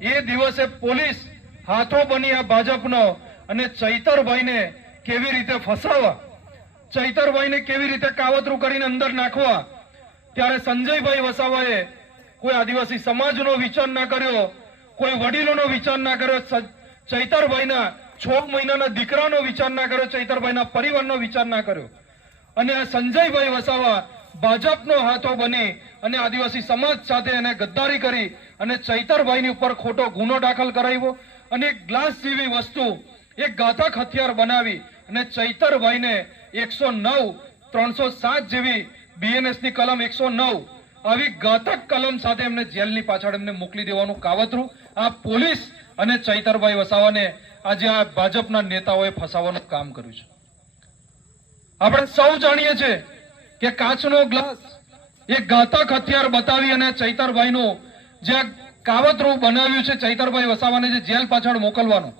એ દિવસે પોલીસ હાથો બની આ ભાજપનો અને ચૈતરભાઈને કેવી રીતે ફસાવવા, ચૈતરભાઈને કેવી રીતે કાવતરું કરીને અંદર નાખવા, ત્યારે સંજયભાઈ વસાવાએ કોઈ આદિવાસી સમાજનો વિચાર ના કર્યો, કોઈ વડીલોનો વિચાર ના કર્યો, ચૈતરભાઈના 6 મહિનાના દીકરાનો વિચાર ના કર્યો, ચૈતરભાઈના પરિવારનો વિચાર ના કર્યો અને આ સંજયભાઈ વસાવા ભાજપનો હાથો બની અને આદિવાસી સમાજ સાથે એને ગદ્દારી કરી અને ચૈતરભાઈની ઉપર ખોટો ગુનો દાખલ કરાવ્યો અને એક ગ્લાસ જેવી વસ્તુ, એક ઘાતક હથિયાર બનાવી અને ચૈતરભાઈને 109, 307 જેવી BNS ની કલમ 109 આવી ઘાતક કલમ સાથે એમને જેલની પાછળ એમને મોકલી દેવાનું કાવતરું આ પોલીસ અને ચૈતરભાઈ વસાવાને આજે આ ભાજપના નેતાઓએ ફસાવવાનું કામ કર્યું છે। આપણે સૌ જાણીએ છીએ કે કાચનો ગ્લાસ એક ઘાતક હથિયાર બતાવી અને ચૈતરભાઈનું જે કાવતરું બનાવ્યું છે, ચૈતરભાઈ વસાવાને જે જેલ પાછળ મોકલવાનું,